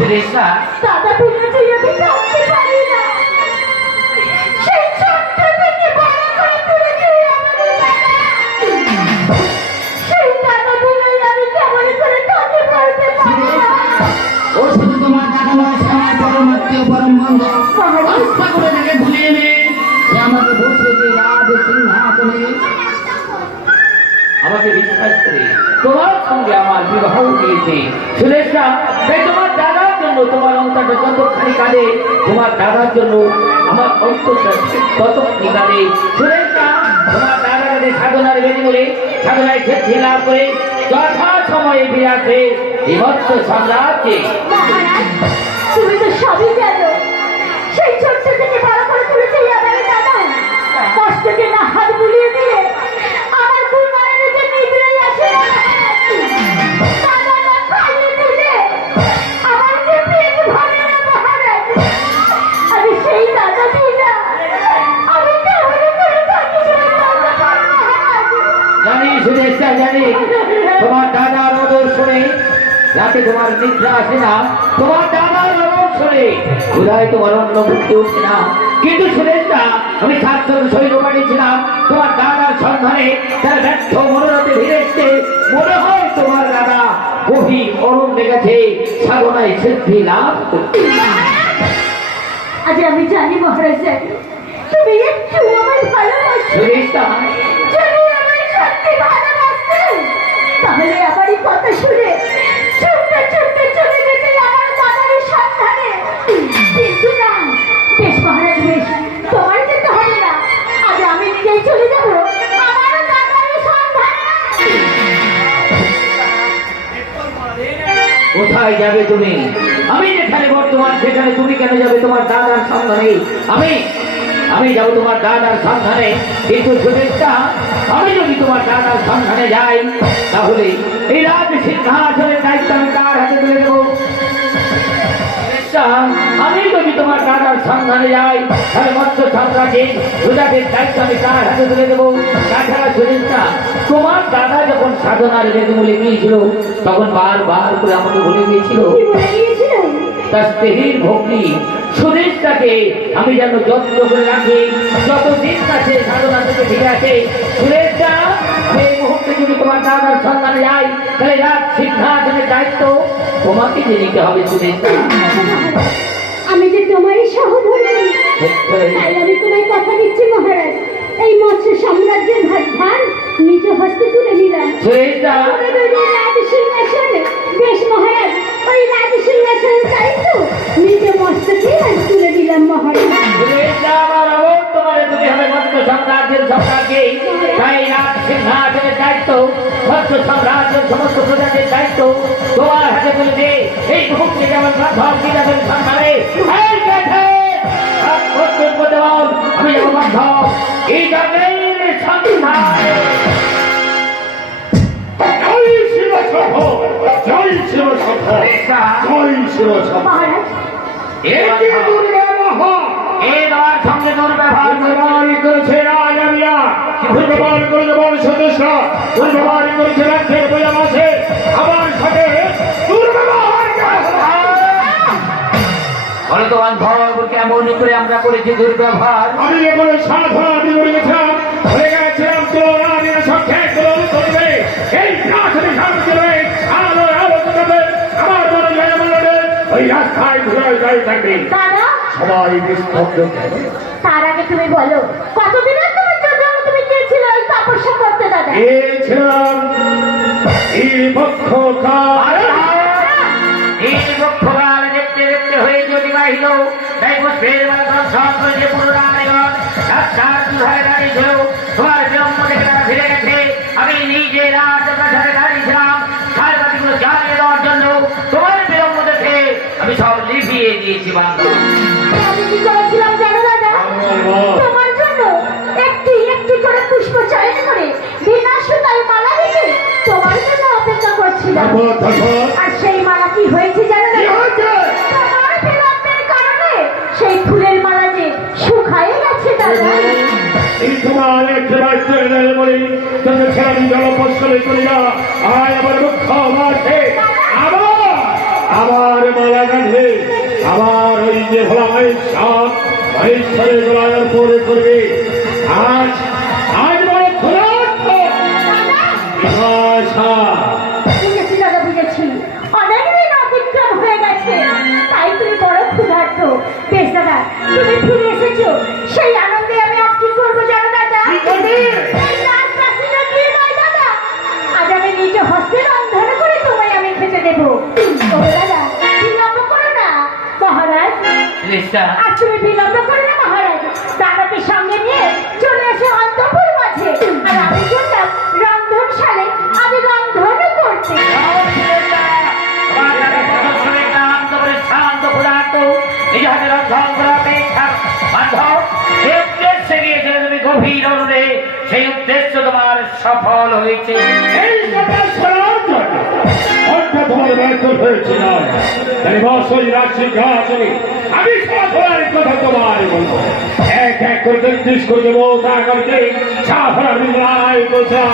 জানো। দাদা বিনা যে আমি থাকতে পারি না। সেই ছোট্ট থেকে বড় করে তুলেছে সেই দাদা বিনাই আমি কেমন করে থাকতে পারতে পারি ও শুধু তোমার দাদা নয়, সে আমার পরম আত্মীয়, পরম বন্ধু। আস্থা করে তাকে ভুলিয়ে নে, সে আমাকে বসিয়েছে রাজ সিংহাসনে। আমাকে বিশ্বাস করে তোমার সঙ্গে আমার বিবাহ দিয়েছে সুরেশা তোমার তোমার অন্তরটা যতখানি কাঁদে? তোমার দাদার জন্য আমার অন্তরটা ততখানি কাঁদে? সুরেশা তোমার সাধনার বলে, সাধনায় ক্ষেত্রে লাভ করে যথা সময়ে ফিরে আসে বিভক্ত সাম্রাজ্যে তুমি তো সবই তোমার দাদার শুনে কোথায় তোমার অন্য মুক্তি উঠছে না। কিন্তু সুরেশা আমি ছাত্র শৈল বাড়িয়েছিলাম তোমার দাদার সন্ধানে তার ব্যর্থ মনোরথে ফিরে এসছে মনে হয় তোমার দাদা গভীর অরণ্যে গেছে সাধনায় সিদ্ধি লাভ করতে। আজ আমি জানি মহারাজ তুমি একটু আমার ভালোবাসো। যদি আমায় সত্যি ভালোবাসতে তাহলে কোথায় যাবে তুমি? আমি যেখানে বর্তমান, সেখানে তুমি কেন যাবে? তোমার দাদার সন্ধানে। আমি আমি যাব তোমার দাদার সন্ধানে। কিন্তু শুভেচ্ছা, আমি যদি তোমার দাদার সন্ধানে যাই, তাহলে এই রাজ সিংহাসনের দায়িত্ব আমি কার হাতে তুলে দেবো? তোমার দাদার সন্ধানে যাই। তাহলে মৎস্য সাম্রাজ্যে প্রজাদের দায়িত্ব আমি কার হাতে তুলে দেবো। তাছাড়া শুভেচ্ছা তোমার দাদা যখন সাধনার বেদমূলে গিয়েছিল তখন বারবার করে আমাকে বলে গিয়েছিল তার স্ত্রীর ভক্তি সুরেশটাকে আমি যেন যত্ন করে রাখি। যতদিন কাছে সাধনা থেকে ফিরে আসে সুরেশটা এই মুহূর্তে যদি তোমার দাদার সন্ধানে যাই তাহলে রাত সিংহাসনের দায়িত্ব তোমাকে যে নিতে হবে সুরেশটা আমি তোমায় কথা দিচ্ছি মহারাজ। এই মৎস্য সাম্রাজ্যের ভার নিজ হস্তে তুলে নিলাম। রাজ সিংহাসন বেশ মহারাজ ওই রাজ সিংহাসন দায়িত্ব নিজ মস্তকে আজ তুলে দিলাম মহারাজ। সমস্ত প্রজাতির দায়িত্ব তোমার হাতে তুলে দে এই মুহূর্তে যেমন মাধব দেওয়ার আমি মাধব এই জন্যের সন্ধানে জয় শিব সভ জয় শিব সভ জয় শিব সভ এই তোমার সঙ্গে দুর্ব্যবহার। করেছে। রাজামিয়া দুর্ব্যবহার করেছে বংশদেশ দুর্ব্যবহার করেছে রাজ্যের বোঝা মাসে আমার সাথে দুর্ব্যবহার। তোমার ধর্ম কেমন করে আমরা করেছি দুর্ব্যবহার। আমি এবারে সাধনা আমি করে গেছিলাম হয়ে গেছিলাম তো রানীর সংখ্যায় গ্রহণ করবে এই প্রাথমিক সামনে চলবে আলো আলো করবে আমার মনে জয় মনে ওই রাস্তায় ঘুরে যাই থাকবে। সবাই নিস্তব্ধ তার আগে তুমি বলো কতদিনের তুমি জন্য তুমি গিয়েছিলে ওই তপস্যা করতে দাদা? এই ছিলাম এই কাল তোমার বিলম্ব দেখে আমি দিয়েছি কি করেছিলাম জানো দাদা? তোমার জন্য একটি একটি করে পুষ্প চয়ন করে বিনা সুতায় মালা রেখে তোমার জন্য অপেক্ষা করছিলাম। আর সেই মালা কি হয়েছে তোমার একবার চলে বলি তোকে ছেড়ে আমি জলপস্কলে করি না আমার মুখ্য মাঠে আবার আবার মালা গাঁধে আবার ওই যে ভোলা মহেশ্বর মহেশ্বরের গোলায় পরে করবে আজ আজ। বড় ক্ষুধার্ত রাশি হয়েছে আমি সবার কথা তোমার বলব। এক এক করে তেত্রিশ করে দেবো, তা করতে সাফার বিমলায় কোথা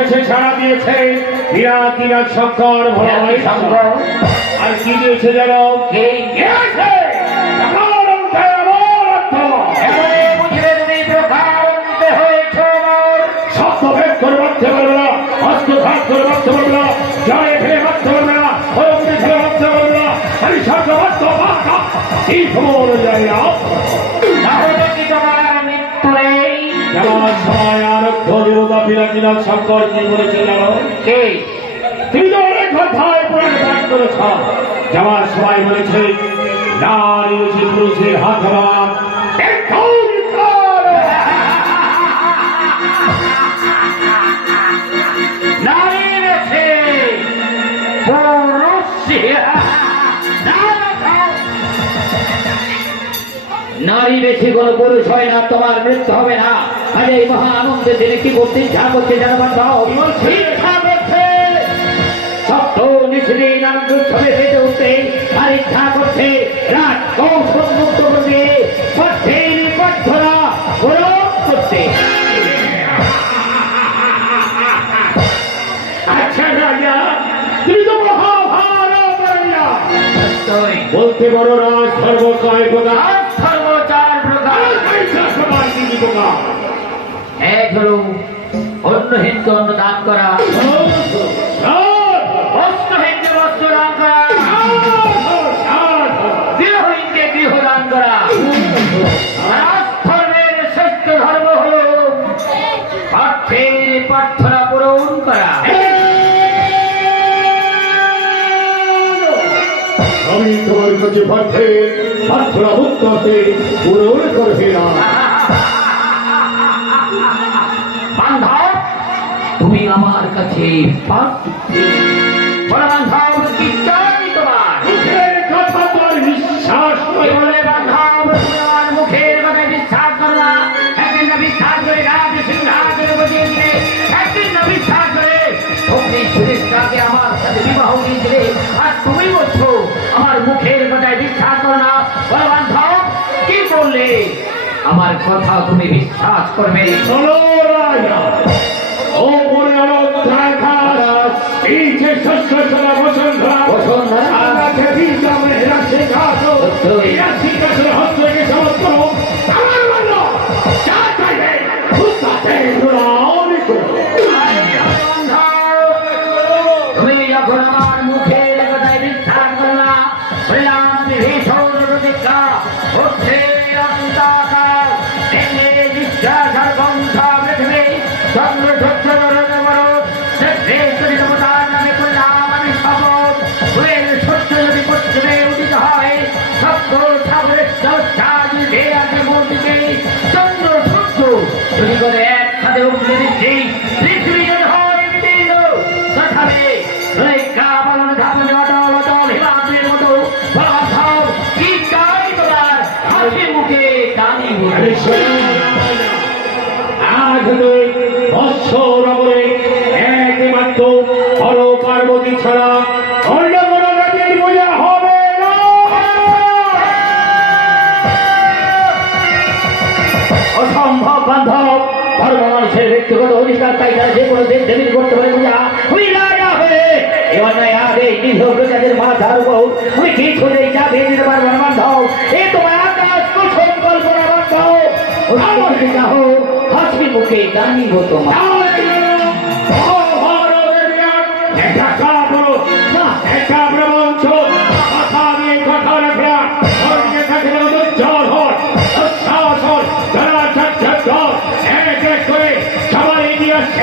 অবশেষে ছাড়া দিয়েছে বিরাট বিরাট শঙ্কর ভোলা শঙ্কর আর কি দিয়েছে মোর শব্দভেদ করে বাঁধতে পারবে না অস্ত্রঘাত করে বাঁধতে পারবে না জয়ে ফেলে বাঁধতে পারবে না হরমে ফেলে বাঁধতে পারবে না আমি শব্দ বাঁধতে পারবে এই খবর যায় না। দেবতা পিরাচিরা শঙ্কর কি বলেছে জানো? কে? তুমি তো অনেক কথায় পুরাণ পাঠ করেছ। যাওয়ার সময় বলেছে নারী পুরুষের হাত নারী বেশি কোনো পুরুষ হয় না তোমার মৃত্যু হবে না। আজ এই মহা আনন্দের দিনে কি করতে ইচ্ছা করছে সপ্ত আনন্দ পেতে উঠতে আর ইচ্ছা করছে। রাত কৌশল মুক্ত পথের আচ্ছা রাজা তুমি তো মহাভারত বলতে বড় রাজ ধর্ম কয় প্রকার এক হলো অন্য হিন্দু অন্ন দান করা। বস্ত্রহীনকে বস্ত্র দান করা। গৃহহীনকে গৃহ দান করা। রাজ ধর্মের শ্রেষ্ঠ ধর্ম হল অর্থের প্রার্থনা পূরণ করা। আমি তোমার কাছে পাঠে প্রার্থনা মুক্ত আছে পূরণ করবে না। আমার কাছে পাপ বড় বান্ধব কি চাই তোমার। মুখের কথা তোর বিশ্বাস কি নয়। বলে বান্ধব তুমি আমার মুখের কথা বিশ্বাস করো না। একদিন না বিশ্বাস করে রাজ সিংহাসনে বসিয়ে দিলে একদিন না বিশ্বাস করে তুমি সুরেশটাকে আমার সাথে বিবাহ দিয়েছিলে। আর তুমি বলছো আমার মুখের কথায় বিশ্বাস করো না। বড় বান্ধব কি বললে? আমার কথা তুমি বিশ্বাস করবে। চলো রাজা। শস্য বসুন্ধরা। আগাছে বীজ আমরা হেরা শেখাত দেবীর করতে পারে ওই রাজা হয়ে এবার আর এই নিরীহ প্রজাদের মাথার উপর আমি কিছু নেই যা ভেঙে দিতে পারব না বান্ধব এ তোমার আকাশ কুসুম কল্পনা বান্ধব আমার চাহ হাসি মুখে জানিব তোমার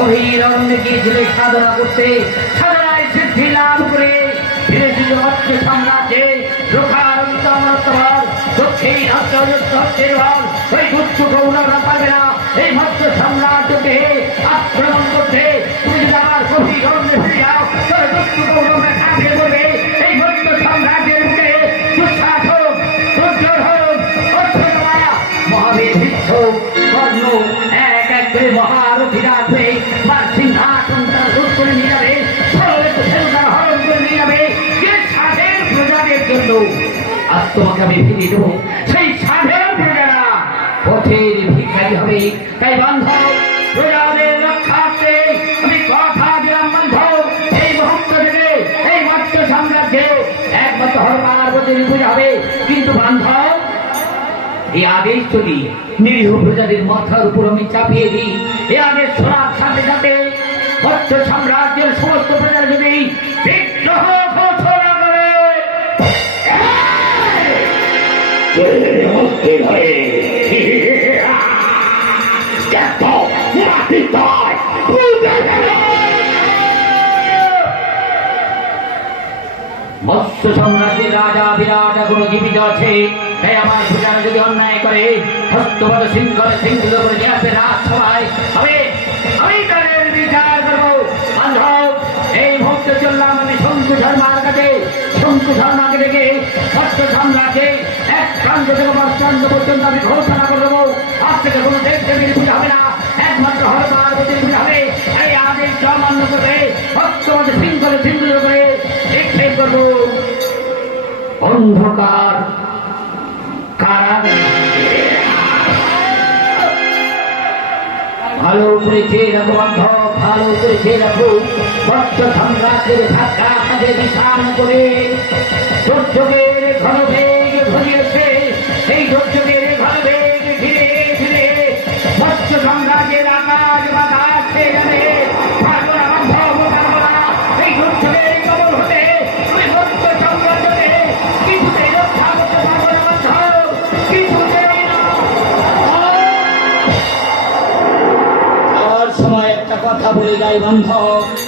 অভিরণ্যে গিয়েছিল সাধনা করতে, সাধনায় সিদ্ধি লাভ করে ফিরেছিল মৎস্য সাম্রাজ্যে। রক্ষার অন্তর দক্ষিণ হস্তের ওই গুচ্ছ গৌরবরা পাবে না। এই গভীর করে মহারথীরা তোমাকে আমি ফিরিয়ে দেবো। সেই স্বাধীন প্রজারা পথের ভিখারি হবে। তাই বান্ধব প্রজাদের রক্ষার্থে আমি কথা কিন্তু বান্ধব এই আদেশ যদি নিরীহ প্রজাদের মাথার উপর আমি চাপিয়ে দিই এই আদেশ শোনার সাথে সাথে মৎস্য সাম্রাজ্যের সমস্ত প্রজা যদি অস্থির হয়ে দেখো মাটি পূজা মৎস্য সাম্রাজ্যের রাজা বিরাট এখনও জীবিত আছে। তাই আমার প্রজারা যদি অন্যায় করে, হস্তপদ শৃঙ্খল শৃঙ্খল করে নিয়ে আসবে সবাই আমি আমি তাদের বিচার শঙ্কু ধর্মার কাছে শঙ্কু ধর্মাকে ডেকে মৎস্য সাম্রাজ্যে এক প্রান্ত থেকে পাঁচ পর্যন্ত আমি ঘোষণা করে দেবো। আজ থেকে কোনো দেব দেবীর পূজা হবে না। একমাত্র হর পার্বতীর পূজা হবে। এই আদেশ অমান্য করবে হস্তপদ শৃঙ্খলে শৃঙ্খল করে দেখতে করব। অন্ধকার কারাগার। ভালো করে চেয়ে রাখো বান্ধব ভালো করে চেয়ে রাখো ভক্ত সাম্রাজ্যের ধাক্কা কাঁধে বিশাল করে দুর্যোগের ঘন বেগ ঘনিয়েছে এই দুর্যোগের কথা বলে